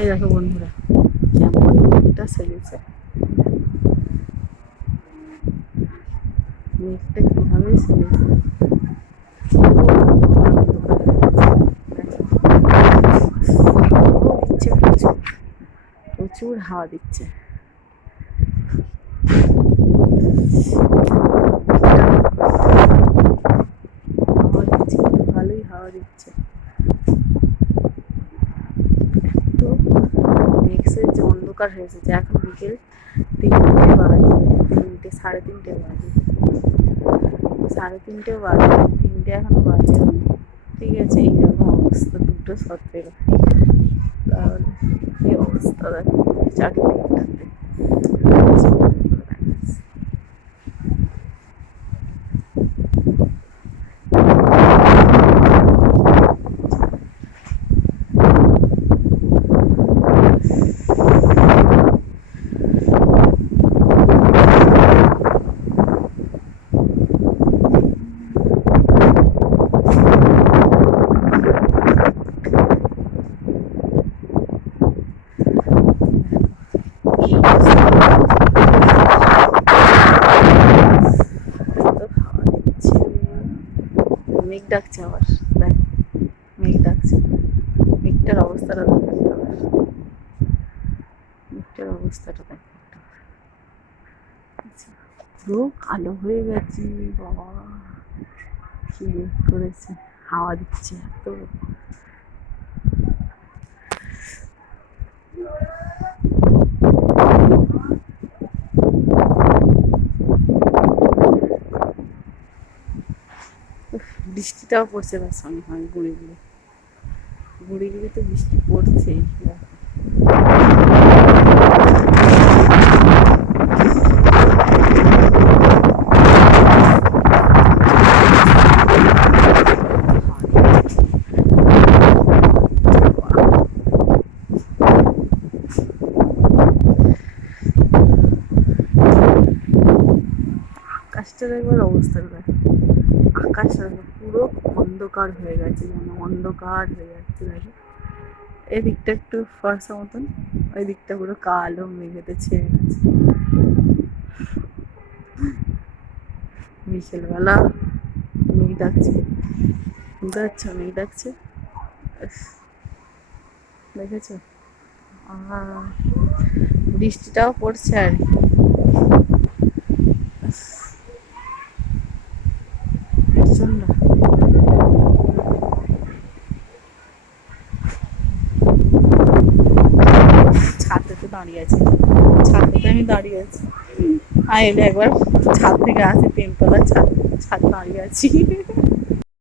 এই দেখো বন্ধুরা কেমন মেঘটা সেজেছে, মেঘটা কিভাবে সেজেছে। দিচ্ছে প্রচুর প্রচুর হাওয়া দিচ্ছে। হাওয়া দিচ্ছে কিন্তু ভালোই হাওয়া দিচ্ছে। তো মেঘ সেজে অন্ধকার হয়ে এসেছে, এখন বিকেল 3টে বাজে, 3টে 3:30 বাজে, 3:30 বাজে, 3টে এখনো বাজে। ঠিক আছে, এইরকম অবস্থা দুটো সত্ত্বেও তাহলে কি অবস্থা দেখো চারিদিকটাতে। মেঘ ডাকছে আবার, দেখ মেঘ ডাকছে। মেঘটার অবস্থাটা দেখো, মেঘটার অবস্থাটা দেখো। আচ্ছা, পুরো কালো হয়ে গেছে বাবা, কি মেঘ করেছে, হাওয়া দিচ্ছে এত। বৃষ্টিটাও পড়ছে তার সঙ্গে সঙ্গে, গুঁড়ি গুঁড়ি গুঁড়ি গুঁড়ি তো বৃষ্টি পড়ছেই। আকাশটার একবার অবস্থাটা দেখো, আকাশটা পুরো অন্ধকার হয়ে গেছে, যেন অন্ধকার হয়ে যাচ্ছে। দেখো এদিকটা একটু ফর্সা মতন, ওই দিকটা পুরো কালো মেঘেতে ছেয়ে গেছে। বিকেলবেলা মেঘ ডাকছে, বুঝতে পারছো মেঘ ডাকছে, দেখেছো? বৃষ্টিটাও পড়ছে আর কি। প্রচন্ড ছাদেতে দাঁড়িয়ে আছি, ছাদেতে আমি দাঁড়িয়ে আছি। এলে একবার ছাদ থেকে আসি, 3তলার ছাদ, দাঁড়িয়ে আছি।